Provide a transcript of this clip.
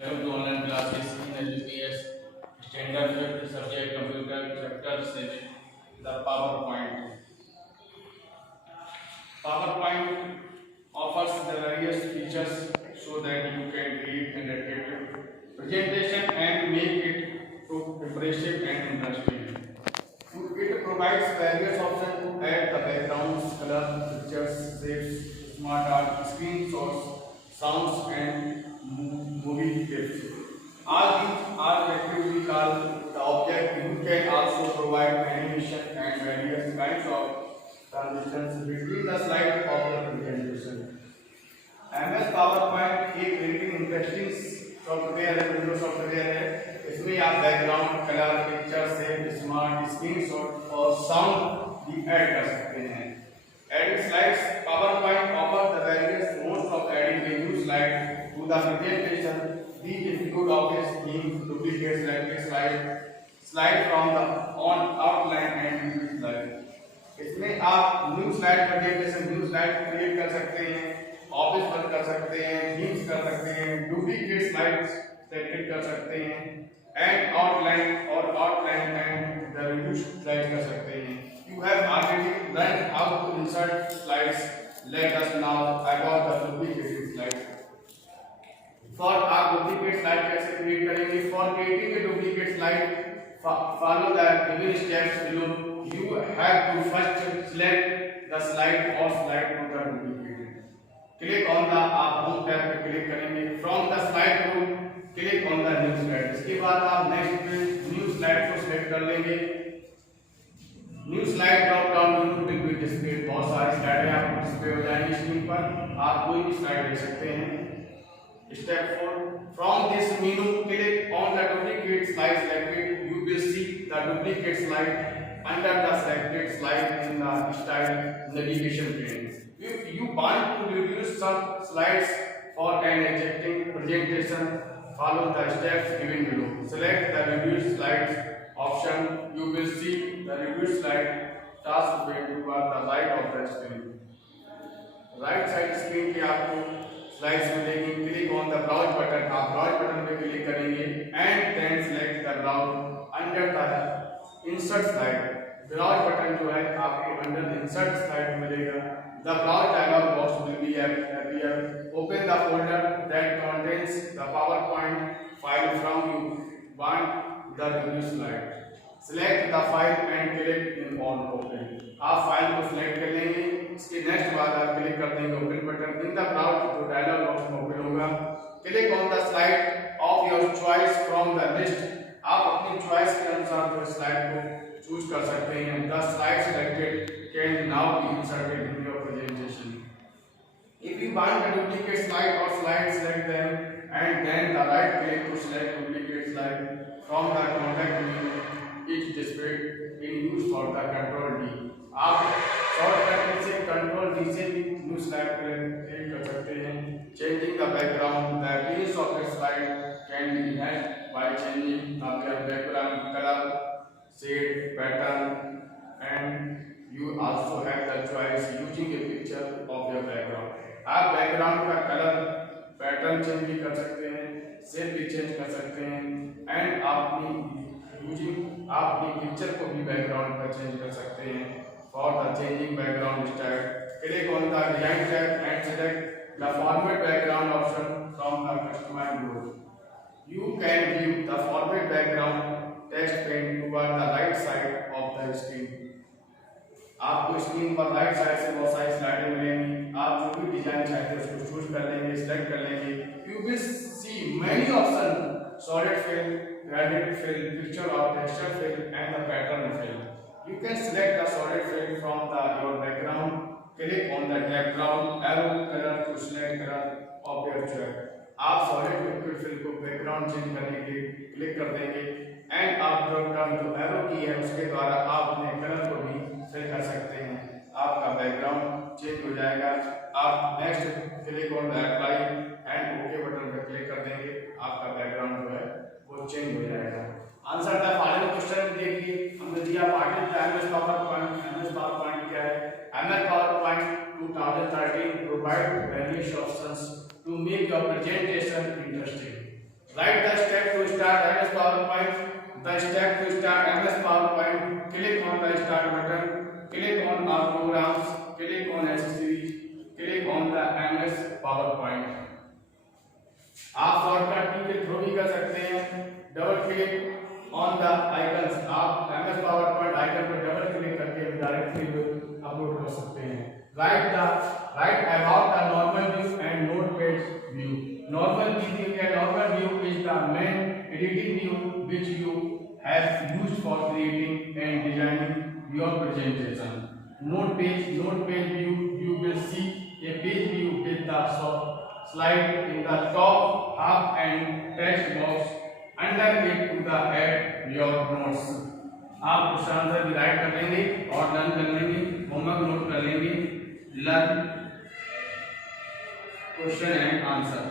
Welcome to online classes in LPS Standard 5th Subject Computer Chapter 7 The PowerPoint. PowerPoint offers the various features so that you can create an attractive presentation and make it look impressive and interesting. It provides various options to add the backgrounds, color, pictures, shapes, smart art, screenshots, sounds, and movie clips. All these are effectively called the object. You can also provide animation and various kinds of transitions between the slides of the presentation. MS PowerPoint एक rating interesting software है, Windows software है। इसमें आप background, colour, picture, save, smart, screenshot और साउंड भी ऐड कर सकते हैं। Adding slides, PowerPoint offers the various modes of adding a new slide to the presentation. These include obvious themes, duplicate slide from the on outline and new slide. इसमें आप new slide presentation, new slide create कर सकते हैं, office work कर सकते हैं, थीम्स कर सकते हैं, डुप्लीकेट स्लाइड्स सेलेक्ट कर सकते हैं, and outline and the review slide कर सकते हैं। You have already learned how to insert slides. Let us now about the duplicate slide. For आप duplicate slide कैसे create करेंगे? For creating a duplicate slide, follow the given steps below. You have to first select the slide or slide to the duplicate. Click on the आप home tab पे click करेंगे. From the slide to click on the new slide. इसके बाद आप next पे new slide को select कर लेंगे. New slide drop down menu will be displayed. बहुत सारी स्लाइडें आपको डिस्प्ले हो जाएंगी स्क्रीन पर, आप कोई भी स्लाइड ले सकते हैं। Step 4, from this menu click on the duplicate slide selected. You will see the duplicate slide under the selected slide in the style navigation pane। If you want to reduce some slides for an existing presentation, follow the steps given below. Select the reduce slides option. You will see the review slide task pane toward the right of the screen. Right side screen के आपको slides मिलेंगी। Click on the browse button। आप browse button पे क्लिक करेंगे and then select the browse under the insert slide। browse button जो है आपको under the insert slide मिलेगा। The browse dialog box will be appear. Open the folder that contains the PowerPoint file from you want the review slide. Select the file and click in on open। आप file को select कर लेंगे। इसके next बाद आप click कर देंगे open button. In the browse जो डायलॉग बॉक्स में ओपन होगा, click on the slide of your choice from the list. आप अपनी चॉइस के अनुसार जो स्लाइड को चूज कर सकते हैं। The slide selected can now be inserted in your presentation. If you want a duplicate slide or slide, select them and then the right click to select duplicate slide from the contact menu. Each displayed in use for the Control D। आप शॉर्टकट से Control D से भी new slide create कर सकते हैं। Changing the background, the appearance of the slide can be enhanced by changing the background color, shade, pattern, and you also have the choice using a picture of your background। आप बैकग्राउंड का colour pattern change भी कर सकते हैं, शेप भी चेंज कर सकते हैं, एंड आप अपनी पिक्चर को भी बैकग्राउंड पर चेंज कर सकते हैं। For the changing background style, click on the design tab and select the format background option from the customize mode. You can give the format background text pen toward the right side of the screen. आपको screen पर right side से बहुत सारी स्लाइडें मिलेंगी। आप जो भी डिजाइन चाहते हैं उसको चूज कर लेंगे, सिलेक्ट कर लेंगे। You will see many option, solid fill, gradient fill, picture और texture fill and the pattern fill. You can select the solid fill from the your background. Click on the tab down arrow colour to select colour of your choice. आप solid liquid fill को background change करने के लिए क्लिक कर देंगे एंड आप drop down जो एरो की है उसके द्वारा आप अपने कलर को भी फिल कर सकते हैं। आपका बैकग्राउंड चेंज हो जाएगा। आप next click on the apply and okay button पर क्लिक कर देंगे, आपका बैकग्राउंड जो है वो चेंज हो जाएगा। आंसर द फॉलोइंग क्वेश्चन देखिए। हमने दिया what is the MS PowerPoint. MS PowerPoint क्या है? MS PowerPoint 2013 provide various options to make your presentation interesting. Write the step to start MS PowerPoint. The step to start MS PowerPoint. Click on the start button. Click on our programs. Click on accessories. Click on the MS PowerPoint. आप शॉर्टकट की के थ्रू भी कर सकते हैं. Double click on the icons. आप MS PowerPoint icon पर double click करके डायरेक्टली अपलोड कर सकते हैं. Write about the normal view and notepad view. Normal view is the main editing view which you have used for creating and designing your presentation. Notepad view, you will see a page view with the slide in the top half and text box under it to add your notes. आप कुछ आंसर भी राइट कर लेंगे और डन कर लेंगे, homework note कर लेंगे. Learn question and answer.